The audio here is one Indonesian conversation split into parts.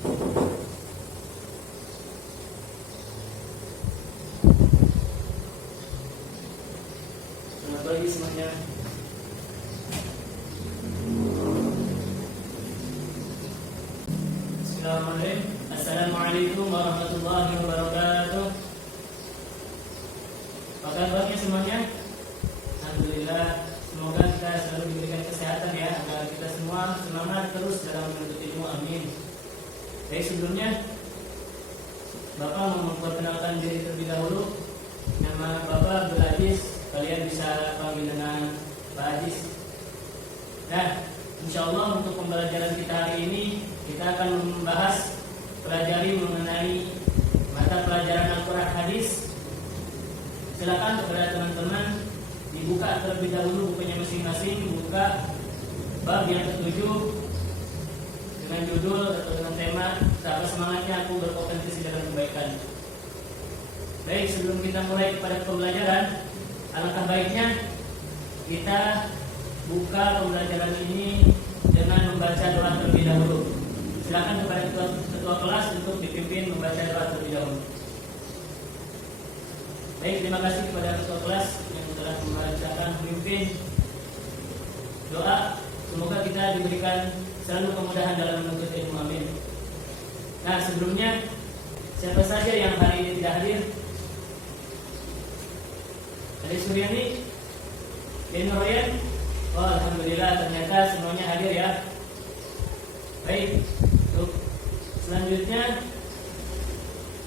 Selamat pagi semuanya. Bismillahirrahmanirrahim. Assalamualaikum warahmatullahi wabarakatuh. Apa kabarnya semuanya? Alhamdulillah. Semoga kita selalu diberikan kesehatan ya, agar kita semua semangat terus dalam menuntut ilmu. Amin. Baik, sebelumnya Bapak mau memperkenalkan diri terlebih dahulu. Nama Bapak Abdul Aziz. Kalian bisa panggil dengan Pak Aziz. Nah, insya Allah untuk pembelajaran kita hari ini kita akan membahas pelajari mengenai mata pelajaran Al-Quran Hadis. Silakan kepada teman-teman dibuka terlebih dahulu bukunya masing-masing, buka bab yang ketujuh dengan judul atau dengan tema "Betapa Semangatnya Aku Berkompetisi Dalam Kebaikan". Baik, sebelum kita mulai kepada pembelajaran, alangkah baiknya kita buka pembelajaran ini dengan membaca doa terlebih dahulu. Silakan kepada ketua kelas untuk dipimpin membaca doa terlebih dahulu. Baik, terima kasih kepada ketua kelas yang telah membacakan memimpin doa. Semoga kita diberikan selalu kemudahan dalam menuntut ilmu. Amin. Nah, sebelumnya siapa saja yang hari ini tidak hadir? Ada Suryani, Denroyan. Oh, alhamdulillah, ternyata semuanya hadir ya. Baik, untuk selanjutnya,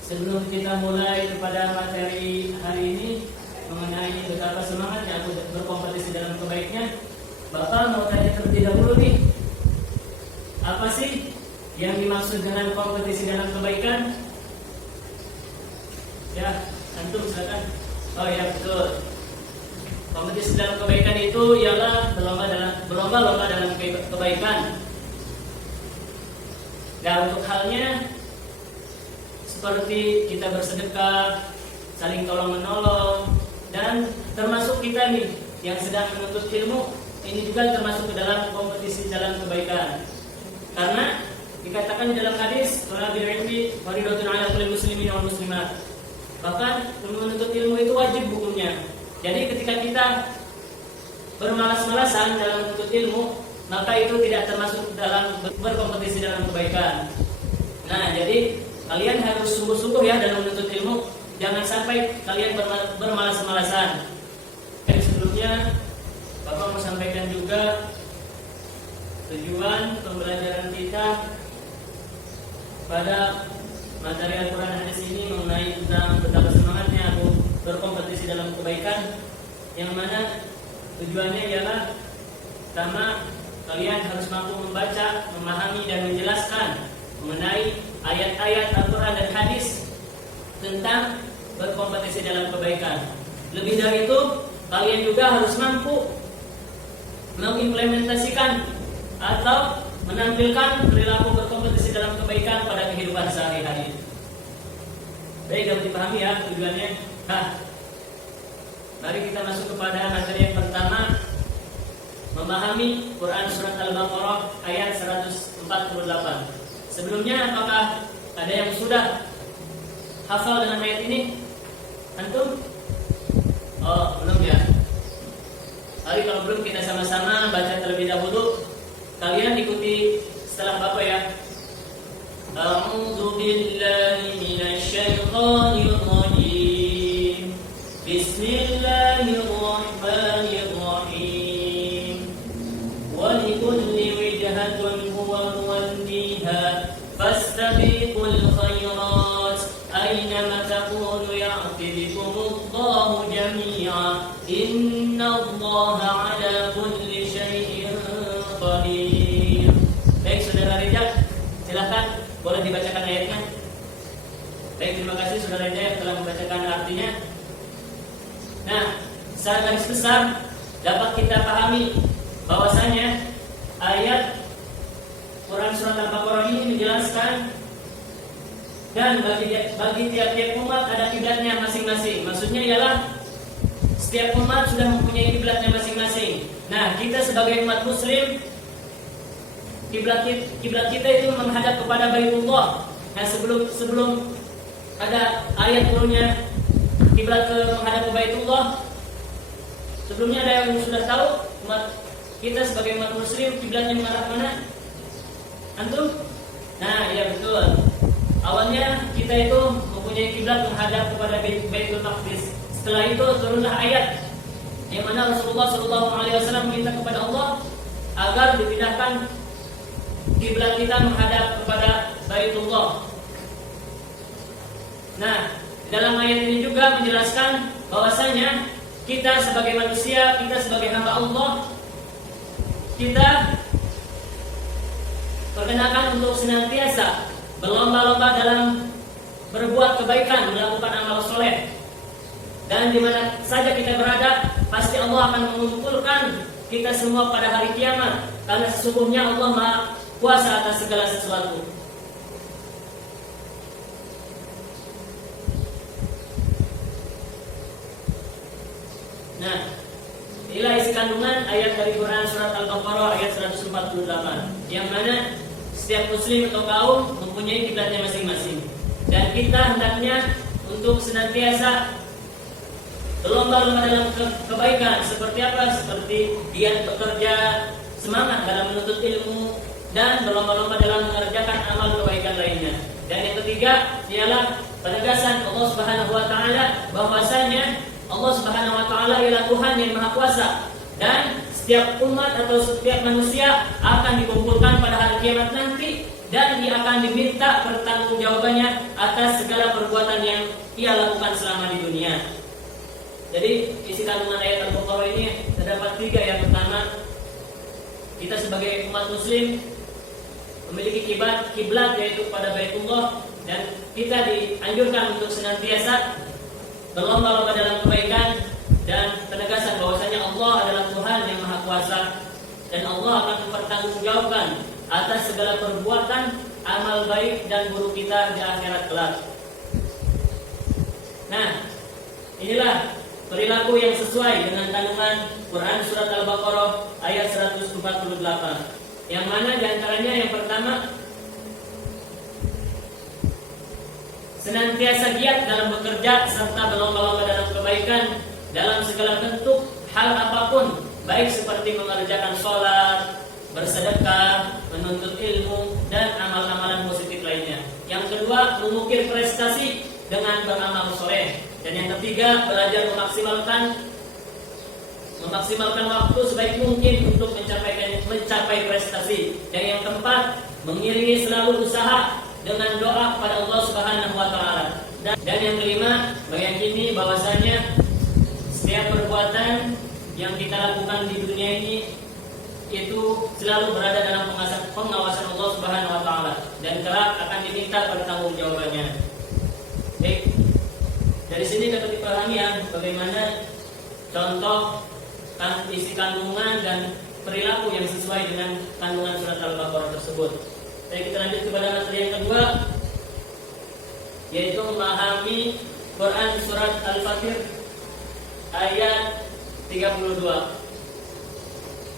sebelum kita mulai kepada materi hari ini mengenai betapa semangatnya aku berkompetisi dalam kebaikan, Bapak mau tanya terlebih dahulu nih, apa sih yang dimaksud dengan kompetisi dalam kebaikan? Ya, antum silakan. Oh ya, betul. Kompetisi dalam kebaikan itu ialah berlomba-lomba dalam kebaikan. Nah, untuk halnya seperti kita bersedekah, saling tolong-menolong, dan termasuk kita nih yang sedang menuntut ilmu, ini juga termasuk ke dalam kompetisi dalam kebaikan. Karena dikatakan di dalam hadis, "Thalabul ilmi fardhatun 'ala kulli muslimin wal muslimat." Bahkan menuntut ilmu itu wajib hukumnya. Jadi ketika kita bermalas-malasan dalam menuntut ilmu, maka itu tidak termasuk dalam berkompetisi dalam kebaikan. Nah, jadi kalian harus sungguh-sungguh ya dalam menuntut ilmu. Jangan sampai kalian bermalas-malasan. Sebelumnya Bapak mau sampaikan juga tujuan pembelajaran kita pada materi Al-Quran Hadis ini mengenai tentang betapa semangatnya aku berkompetisi dalam kebaikan, yang mana tujuannya ialah pertama, kalian harus mampu membaca, memahami dan menjelaskan mengenai ayat-ayat Al-Quran dan Hadis tentang berkompetisi dalam kebaikan. Lebih dari itu, kalian juga harus mampu mengimplementasikan atau menampilkan perilaku berkompetisi dalam kebaikan pada kehidupan sehari-hari. Baik, dapat dipahami ya tujuannya. Nah, mari kita masuk kepada materi yang pertama, memahami Quran Surat Al-Baqarah ayat 148. Sebelumnya, apakah ada yang sudah hafal dengan ayat ini? Antum? Oh, belum ya? Mari kalau belum kita sama-sama baca terlebih dahulu. Kalian ikuti setelah Bapak ya. A'udzu billahi minasy syaithanir rajim. Bismillahirrahmanirrahim. Wa likulli wijhatun huwa muwalliha fastabiqul khairat aynama takunu ya'ti bikumullahu jami'a innallaha 'ala kulli syai'in qadir. Baik, Saudara Reza, silakan boleh dibacakan ayatnya. Baik, terima kasih Saudara Reza yang telah membacakan artinya. Nah, secara garis besar dapat kita pahami bahwasanya ayat Quran Surat Al-Baqarah ini menjelaskan dan bagi tiap-tiap umat ada kiblatnya masing-masing. Maksudnya ialah setiap umat sudah mempunyai kiblatnya masing-masing. Nah, kita sebagai umat muslim kiblat kita itu menghadap kepada Baitullah. Nah, sebelum ada ayat turunnya kiblat menghadap ke Baitullah, sebelumnya ada yang sudah tahu umat kita sebagai umat muslim kiblatnya mengarah mana? Antum? Nah, iya betul. Awalnya kita itu mempunyai kiblat menghadap kepada Baitul Maqdis. Setelah itu turunlah ayat yang mana Rasulullah SAW meminta kepada Allah agar dipindahkan kiblat kita menghadap kepada Baitullah. Nah, dalam ayat ini juga menjelaskan bahwasanya kita sebagai manusia, kita sebagai hamba Allah, kita perkenakan untuk senantiasa berlomba-lomba dalam berbuat kebaikan, melakukan amal soleh. Dan di mana saja kita berada, pasti Allah akan mengumpulkan kita semua pada hari kiamat, karena sesungguhnya Allah Maha Kuasa atas segala sesuatu. Nah, inilah isi kandungan ayat dari Quran surat Al-Baqarah ayat 148, yang mana setiap muslim atau kaum mempunyai kiblatnya masing-masing, dan kita hendaknya untuk senantiasa berlomba-lomba dalam kebaikan. Seperti apa? Seperti giat bekerja, semangat dalam menuntut ilmu, dan berlomba-lomba dalam mengerjakan amal kebaikan lainnya. Dan yang ketiga ialah penegasan Allah Subhanahu wa taala bahwasanya Allah Subhanahu wa taala ialah Tuhan yang Maha Kuasa, dan setiap umat atau setiap manusia akan dikumpulkan pada hari kiamat nanti, dan dia akan diminta pertanggungjawabannya atas segala perbuatan yang ia lakukan selama di dunia. Jadi isi kandungan ayat Al-Baqarah ini terdapat 3. Yang pertama, kita sebagai umat muslim memiliki kiblat yaitu pada Baitullah, dan kita dianjurkan untuk senantiasa berlomba-lomba dalam kebaikan, dan penegasan bahwasanya Allah adalah Tuhan yang Maha Kuasa, dan Allah akan mempertanggungjawabkan atas segala perbuatan amal baik dan buruk kita di akhirat kelak. Nah, inilah perilaku yang sesuai dengan kandungan Quran surat Al-Baqarah ayat 148, yang mana diantaranya yang pertama, senantiasa giat dalam bekerja serta berlomba-lomba dalam kebaikan dalam segala bentuk hal apapun, baik seperti mengerjakan sholat, bersedekah, menuntut ilmu, dan amal-amalan positif lainnya. Yang kedua, mengukir prestasi dengan beramal soleh. Dan yang ketiga, belajar memaksimalkan waktu sebaik mungkin untuk mencapai prestasi. Dan yang keempat, mengiringi selalu usaha dengan doa kepada Allah Subhanahu wa taala. Dan yang kelima, meyakini bahwasanya setiap perbuatan yang kita lakukan di dunia ini itu selalu berada dalam pengawasan Allah Subhanahu wa taala, dan kelak akan diminta pertanggungjawabannya. Baik. Dari sini dapat dipahami ya bagaimana contoh isi kandungan dan perilaku yang sesuai dengan kandungan surat Al-Baqarah tersebut. Jadi kita lanjut kepada materi yang kedua, yaitu memahami Quran surat Al-Fatir ayat 32.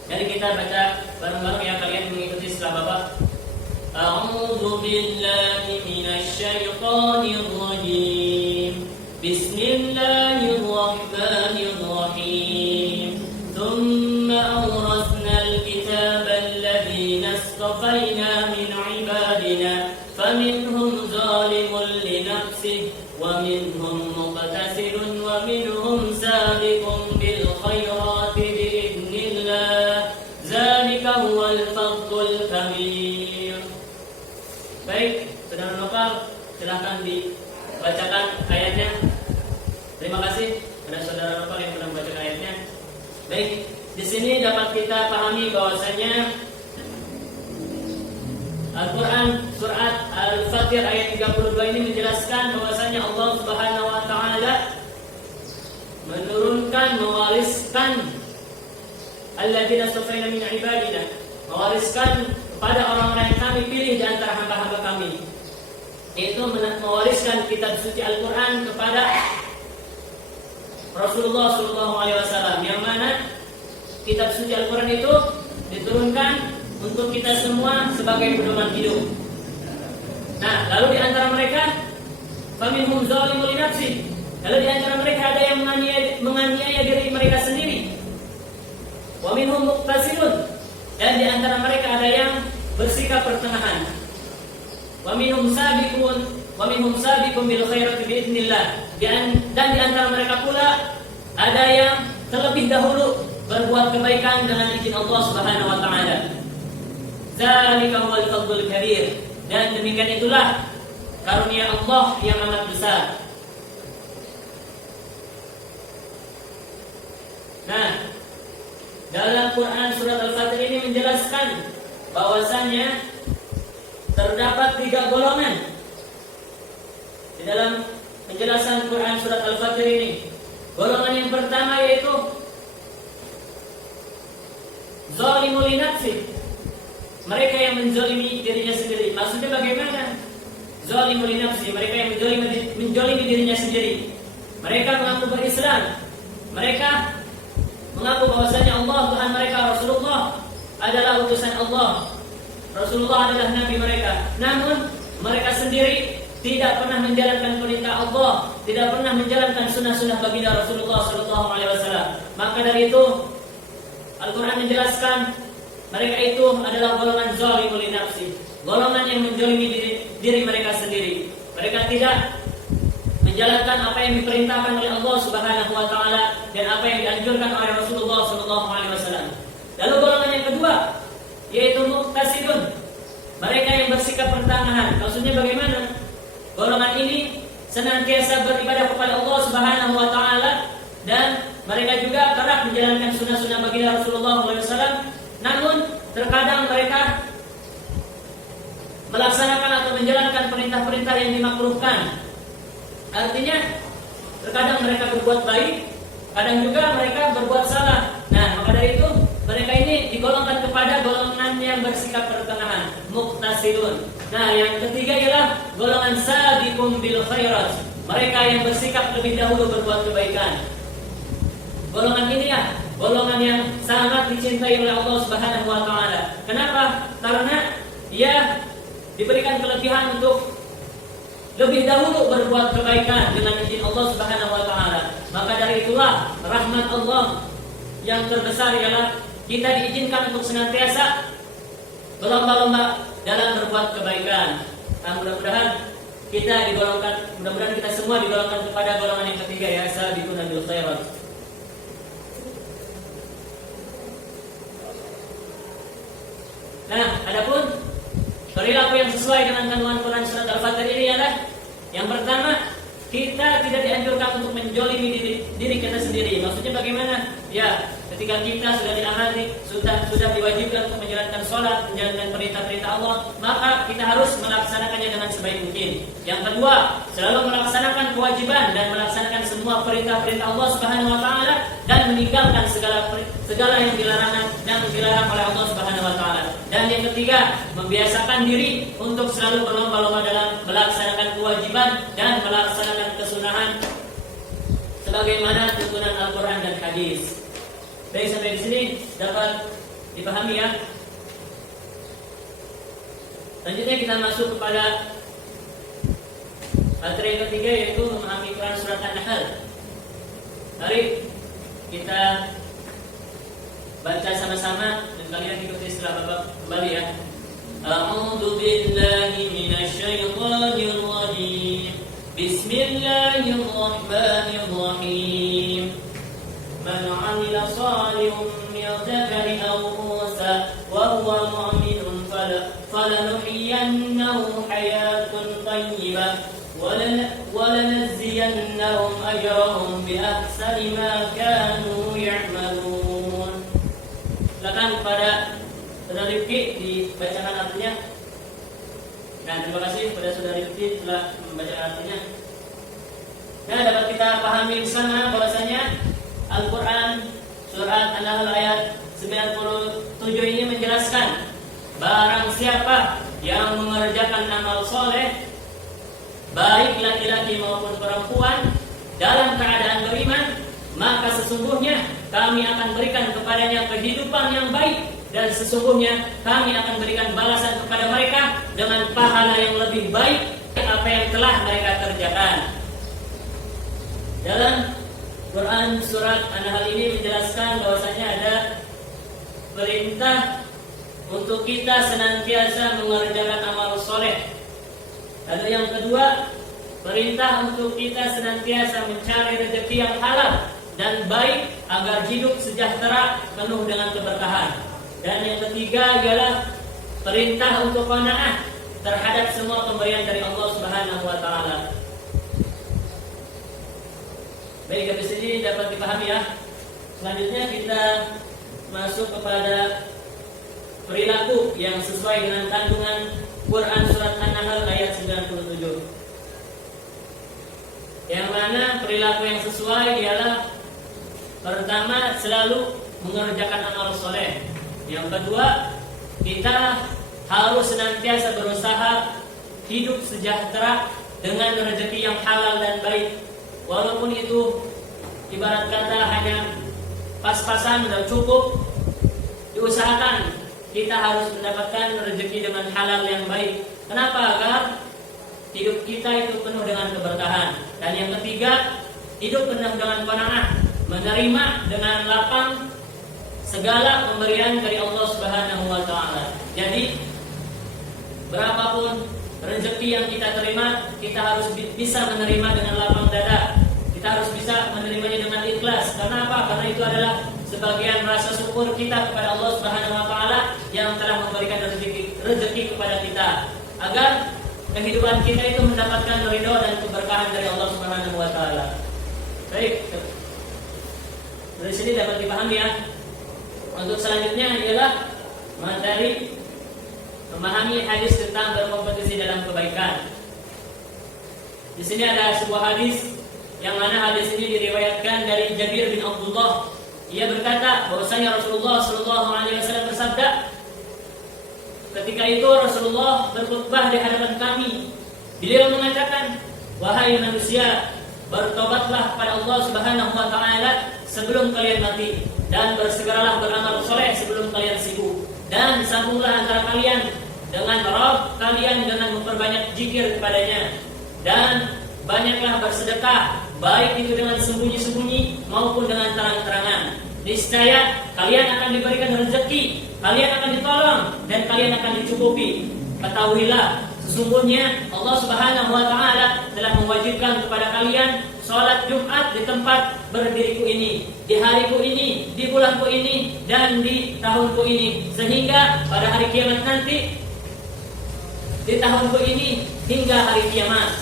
Jadi kita baca bareng-bareng ya, kalian mengikuti setelah Bapak. A'udzu billahi minasy syaithanir rajim. Bismillahirrahmanirrahim. Tsumma awrasnal kitaba alladziina istafaina min 'ibadina faminhum zalimun li nafsihi wa minhum muqtasidun wa minhum sabiqun bil khairati biidznillah. Dzalika huwal fadlul kabir. Baik, saudara lokal, silakan dibacakan ayatnya. Terima kasih kepada saudara lokal yang sudah membaca ayatnya. Baik, di sini dapat kita pahami bahwasanya Al-Quran surat Al-Fatir ayat 32 ini menjelaskan bahwasanya Allah Subhanahu wa taala mewariskan alladzina istafaina min ibadina, mewariskan kepada orang-orang yang kami pilih di antara hamba-hamba kami, yaitu mewariskan kitab suci Al-Quran kepada Rasulullah SAW, yang mana kitab suci Al-Quran itu diturunkan untuk kita semua sebagai pedoman hidup. Nah, lalu di antara mereka faminhum zalimun li nafsi. Lalu di antara mereka ada yang menganiaya diri mereka sendiri. Wa minhum muqtasidun. Dan di antara mereka ada yang bersikap pertengahan. Wa minhum sabiqun bil khairati biidznillah. Dan di antara mereka pula ada yang terlebih dahulu berbuat kebaikan dengan izin Allah Subhanahu wa taala. Zalika huwal fadlul kabir. Dan demikian itulah karunia Allah yang amat besar. Nah, dalam Quran surat Al-Fatir ini menjelaskan bahwasannya terdapat 3 golongan. Di dalam penjelasan Quran surat Al-Fatir ini, golongan yang pertama yaitu zalimul li nafsi. Mereka yang menzalimi dirinya sendiri. Maksudnya bagaimana? Zalimul li nafsi, mereka yang menzalimi dirinya sendiri. Mereka mengaku berislam. Mereka mengaku bahwasanya Allah Tuhan mereka, Rasulullah adalah utusan Allah, Rasulullah adalah nabi mereka. Namun mereka sendiri tidak pernah menjalankan perintah Allah, tidak pernah menjalankan sunnah-sunnah baginda Rasulullah SAW. Maka dari itu Al-Quran menjelaskan mereka itu adalah golongan zalimul li nafsi, golongan yang menzalimi diri mereka sendiri. Mereka tidak menjalankan apa yang diperintahkan oleh Allah Subhanahu wa taala dan apa yang dianjurkan oleh Rasulullah SAW. Lalu golongan yang kedua yaitu muqtasidun. Mereka yang bersikap pertengahan. Maksudnya bagaimana? Golongan ini senantiasa beribadah kepada Allah Subhanahu wa taala dan mereka juga kerap menjalankan sunnah-sunnah baginda Rasulullah SAW. Namun terkadang mereka melaksanakan atau menjalankan perintah-perintah yang dimakruhkan. Artinya terkadang mereka berbuat baik, kadang juga mereka berbuat salah. Nah, maka dari itu mereka ini digolongkan kepada golongan yang bersikap pertengahan, muqtasidun. Nah, yang ketiga ialah golongan sabiqum bil khairat. Mereka yang bersikap lebih dahulu berbuat kebaikan. Golongan ini ya, golongan yang sangat dicintai oleh Allah Subhanahu wa taala. Kenapa? Karena ia diberikan kelebihan untuk lebih dahulu berbuat kebaikan dengan izin Allah Subhanahu wa taala. Maka dari itulah rahmat Allah yang terbesar ialah kita diizinkan untuk senantiasa berlomba-lomba dalam berbuat kebaikan. Nah, mudah-mudahan kita semua digolongkan kepada golongan yang ketiga ya, sabiquna bil khairat. Nah, adapun perilaku yang sesuai dengan kandungan Quran surat Al-Fatir ini adalah yang pertama, kita tidak dianjurkan untuk menjolimi diri kita sendiri. Maksudnya bagaimana? Ya, ketika kita sudah diamati, sudah diwajibkan untuk menjalankan sholat, menjalankan perintah-perintah Allah, maka kita harus melaksanakannya dengan sebaik mungkin. Yang kedua, selalu melaksanakan kewajiban dan melaksanakan semua perintah-perintah Allah Subhanahu wa taala dan meninggalkan segala yang dilarang oleh Allah Subhanahu wa taala. Dan yang ketiga, membiasakan diri untuk selalu berlomba-lomba dalam melaksanakan kewajiban dan melaksanakan kesunahan sebagaimana tuntunan Al-Quran dan hadis. Baik, sampai di sini dapat dipahami ya. Selanjutnya kita masuk kepada materi yang ketiga, yaitu memahami Quran surat An-Nahl. Mari kita baca sama-sama dan kalian ikuti setelah Bapak kembali ya. A'udzu billahi minasyaitonir rajim. Bismillahirrahmanirrahim. Man 'amila shalihan min dzakarin aw unsa wa huwa mu'minun falanuhyiyannahu hayatan thayyibah wa lanajziyannahum ajrahum bi ahsani ma kanu ya'malun. Silakan kepada Saudara Rifki dibacakan artinya. Nah, terima kasih kepada Saudara Rifki telah membaca artinya. Nah, dapat kita pahami bersama bahwasanya Al-Quran surat An-Nahl ayat 97 ini menjelaskan barang siapa yang mengerjakan amal soleh, baik laki-laki maupun perempuan, dalam keadaan beriman, maka sesungguhnya kami akan berikan kepadanya kehidupan yang baik dan sesungguhnya kami akan berikan balasan kepada mereka dengan pahala yang lebih baik apa yang telah mereka kerjakan. Dalam Quran surat An-Nahl ini menjelaskan bahwasanya ada perintah untuk kita senantiasa mengerjakan amal soleh. Lalu yang kedua, perintah untuk kita senantiasa mencari rezeki yang halal dan baik agar hidup sejahtera penuh dengan keberkahan. Dan yang ketiga ialah perintah untuk qanaah terhadap semua pemberian dari Allah Subhanahu wa taala. Baik, dari sini dapat dipahami ya. Selanjutnya kita masuk kepada perilaku yang sesuai dengan kandungan Quran surat An-Nahl ayat 97. Yang mana perilaku yang sesuai ialah pertama, selalu mengerjakan amal soleh. Yang kedua, kita harus senantiasa berusaha hidup sejahtera dengan rezeki yang halal dan baik. Walaupun itu ibarat kata hanya pas-pasan dan cukup, diusahakan kita harus mendapatkan rezeki dengan halal yang baik. Kenapa? Agar hidup kita itu penuh dengan keberkahan. Dan yang ketiga, hidup penuh dengan qanaah, menerima dengan lapang segala pemberian dari Allah Subhanahu wa taala. Jadi berapapun rezeki yang kita terima, kita harus bisa menerima dengan lapang dada. Kita harus bisa menerimanya dengan ikhlas. Karena apa? Karena itu adalah sebagian rasa syukur kita kepada Allah Subhanahu wa taala yang telah memberikan rezeki kepada kita, agar kehidupan kita itu mendapatkan ridho dan keberkahan dari Allah Subhanahu wa taala. Baik. Dari sini dapat dipahami ya. Untuk selanjutnya ialah materi memahami hadis tentang berkompetisi dalam kebaikan. Di sini ada sebuah hadis yang mana hadis ini diriwayatkan dari Jabir bin Abdullah. Ia berkata bahwasanya Rasulullah sallallahu alaihi wasallam bersabda, ketika itu Rasulullah berkhutbah di hadapan kami. Beliau mengatakan, "Wahai manusia, bertobatlah kepada Allah Subhanahu wa taala sebelum kalian mati, dan bersegeralah beramal soleh sebelum kalian sibuk, dan sambunglah antara kalian dengan Rabb kalian dengan memperbanyak zikir kepadanya, dan banyaklah bersedekah, baik itu dengan sembunyi-sembunyi maupun dengan terang-terangan. Niscaya kalian akan diberikan rezeki, kalian akan ditolong, dan kalian akan dicukupi. Ketahuilah, sesungguhnya Allah Subhanahu wa taala telah mewajibkan kepada kalian sholat Jumat di tempat berdiriku ini, di hariku ini, di bulanku ini, dan di tahunku ini, sehingga pada hari kiamat nanti, di tahunku ini hingga hari kiamat.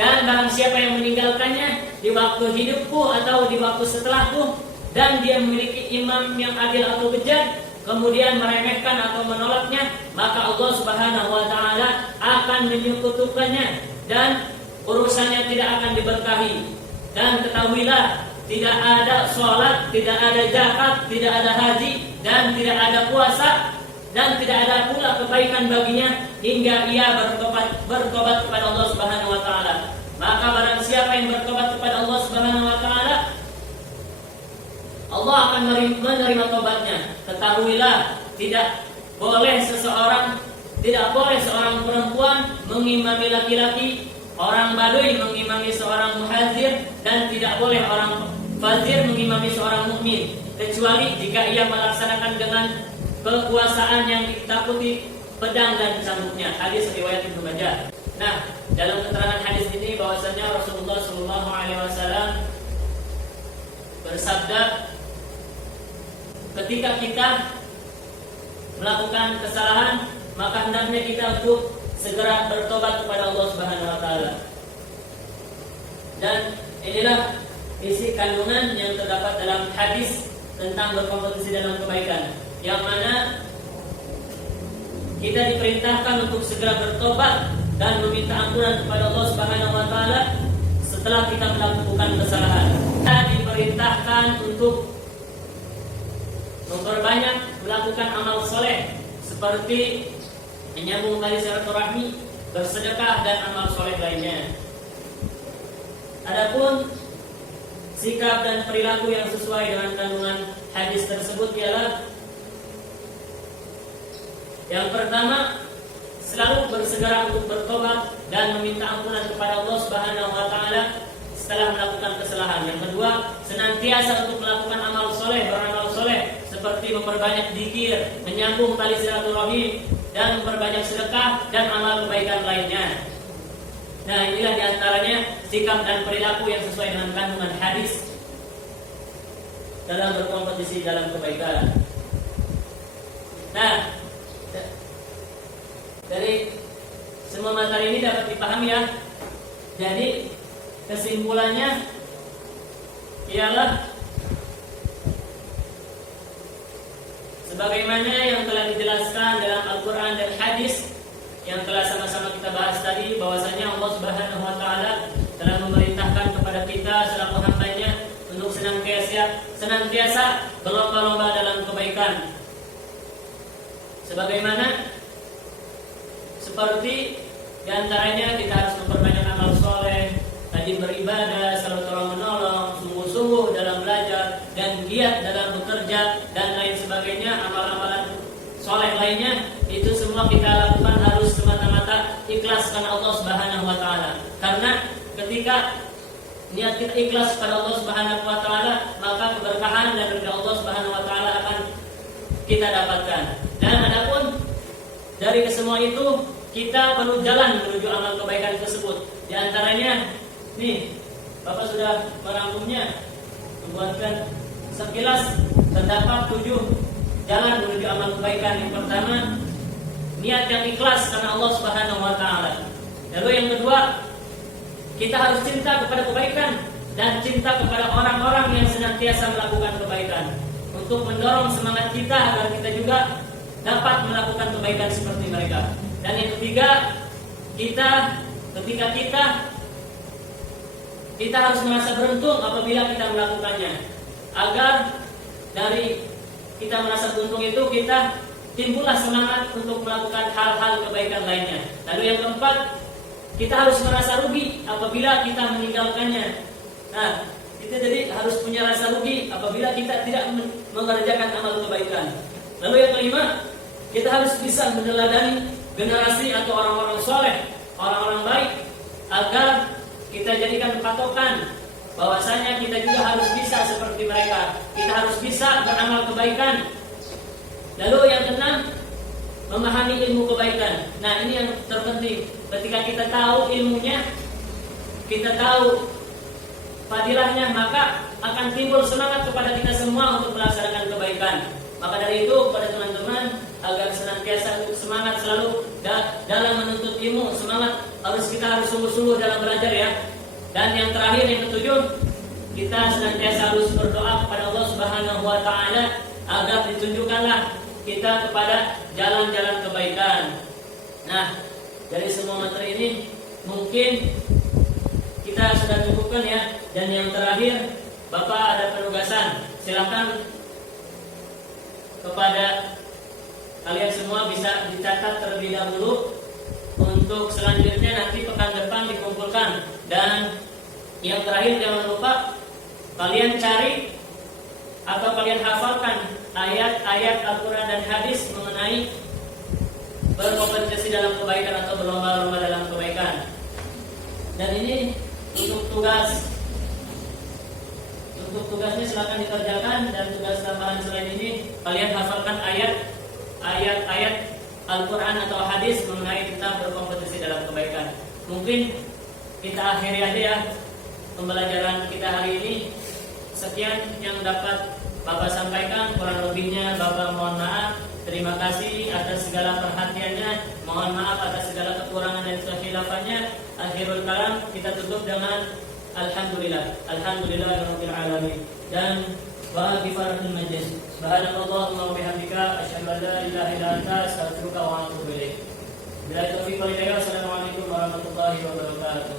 Dan barang siapa yang meninggalkannya di waktu hidupku atau di waktu setelahku, dan dia memiliki imam yang adil atau bejat, kemudian meremehkan atau menolaknya, maka Allah Subhanahu wa taala akan menyekutukannya dan urusannya tidak akan diberkahi. Dan ketahuilah, tidak ada sholat, tidak ada zakat, tidak ada haji, dan tidak ada puasa, dan tidak ada pula kebaikan baginya hingga ia bertobat kepada Allah Subhanahu wa taala. Maka barang siapa yang bertobat kepada Allah Subhanahu wa taala, Allah akan menerima tobatnya. Ketahuilah, tidak boleh seorang perempuan mengimami laki-laki, orang Baduy mengimami seorang muhadzir, dan tidak boleh orang fazir mengimami seorang mukmin, kecuali jika ia melaksanakan dengan kekuasaan yang ditakuti pedang dan cambuknya. Hadis riwayat Ibnu Majah. Nah, dalam keterangan hadis ini bahwasanya Rasulullah sallallahu alaihi wasallam bersabda, ketika kita melakukan kesalahan, maka hendaknya kita untuk segera bertobat kepada Allah Subhanahu wa taala. Dan inilah isi kandungan yang terdapat dalam hadis tentang berkompetisi dalam kebaikan, yang mana kita diperintahkan untuk segera bertobat dan meminta ampunan kepada Allah Subhanahu wa taala setelah kita melakukan kesalahan. Kita diperintahkan untuk memperbanyak melakukan amal soleh seperti menyambung tali silaturahmi, bersedekah, dan amal soleh lainnya. Adapun sikap dan perilaku yang sesuai dengan kandungan hadis tersebut ialah Yang pertama, selalu bersegera untuk bertobat dan meminta ampunan kepada Allah Subhanahu wa taala setelah melakukan kesalahan. Yang kedua, senantiasa untuk melakukan amal soleh, beramal soleh seperti memperbanyak zikir, menyambung tali silaturahim, dan memperbanyak sedekah dan amal kebaikan lainnya. Nah, inilah diantaranya sikap dan perilaku yang sesuai dengan kandungan hadis dalam berkompetisi dalam kebaikan. Nah, dari semua materi ini dapat dipahami ya. Jadi kesimpulannya ialah sebagaimana yang telah dijelaskan dalam Al-Quran dan hadis yang telah sama-sama kita bahas tadi, bahwasanya Allah Subhanahu wa taala telah memerintahkan kepada kita selaku hamba-Nya untuk senantiasa berlomba-lomba dalam kebaikan. Sebagaimana seperti diantaranya kita harus memperbanyak amal soleh, rajin beribadah, selalu tolong menolong, sungguh-sungguh dalam belajar dan giat dalam bekerja dan lain sebagainya, amal-amalan soleh lainnya itu semua kita lakukan harus semata-mata ikhlas karena Allah Subhanahu wa taala. Karena ketika niat kita ikhlas pada Allah Subhanahu wa taala, maka keberkahan dan ridha Allah Subhanahu wa taala akan kita dapatkan. Dan adapun dari kesemua itu kita perlu jalan menuju amal kebaikan tersebut. Di antaranya nih, Bapak sudah merangkumnya, membuatkan sekilas terdapat 7 jalan menuju amal kebaikan. Yang pertama, niat yang ikhlas karena Allah Subhanahu wa taala. Lalu yang kedua, kita harus cinta kepada kebaikan dan cinta kepada orang-orang yang senantiasa melakukan kebaikan untuk mendorong semangat kita agar kita juga dapat melakukan kebaikan seperti mereka. Dan yang ketiga, ketika kita harus merasa beruntung apabila kita melakukannya, agar dari kita merasa beruntung itu kita timbullah semangat untuk melakukan hal-hal kebaikan lainnya. Lalu yang keempat, kita harus merasa rugi apabila kita meninggalkannya. Nah, kita jadi harus punya rasa rugi apabila kita tidak mengerjakan amal kebaikan. Lalu yang kelima, kita harus bisa meneladani generasi atau orang-orang soleh, orang-orang baik, agar kita jadikan patokan bahwasanya kita juga harus bisa seperti mereka. Kita harus bisa beramal kebaikan. Lalu yang keenam, memahami ilmu kebaikan. Nah, ini yang terpenting. Ketika kita tahu ilmunya, kita tahu fadilahnya, maka akan timbul semangat kepada kita semua untuk melaksanakan kebaikan. Maka dari itu kepada teman-teman, agar senantiasa semangat selalu dalam menuntut ilmu, semangat kita harus sungguh-sungguh dalam belajar ya. Dan yang terakhir, yang ketujuh, kita senantiasa harus berdoa kepada Allah Subhanahu wa taala agar ditunjukkanlah kita kepada jalan-jalan kebaikan. Nah, dari semua materi ini mungkin kita sudah cukupkan ya. Dan yang terakhir, Bapak ada penugasan. Silakan kepada kalian semua bisa dicatat terlebih dahulu. Untuk selanjutnya nanti pekan depan dikumpulkan. Dan yang terakhir, jangan lupa kalian cari atau kalian hafalkan ayat-ayat Al-Quran dan hadis mengenai berkompetisi dalam kebaikan atau berlomba-lomba dalam kebaikan. Dan ini untuk tugasnya silakan dikerjakan. Dan tugas tambahan selain ini, kalian hafalkan ayat-ayat Al-Quran atau hadis mengenai tentang berkompetisi dalam kebaikan. Mungkin kita akhiri aja ya pembelajaran kita hari ini. Sekian yang dapat Bapak sampaikan, kurang lebihnya Bapak mohon maaf. Terima kasih atas segala perhatiannya. Mohon maaf atas segala kekurangan dan kekhilafan-nya. Akhirul kalam kita tutup dengan alhamdulillah. Alhamdulillahirabbil alamin. Dan wa ghifaratul majlis. Subhanallahumma wa bihamdika asyhadu an la ilaha illa anta astaghfiruka wa atubu ilaik. Bila taufiq wal hidayah. Assalamualaikum warahmatullahi wabarakatuh.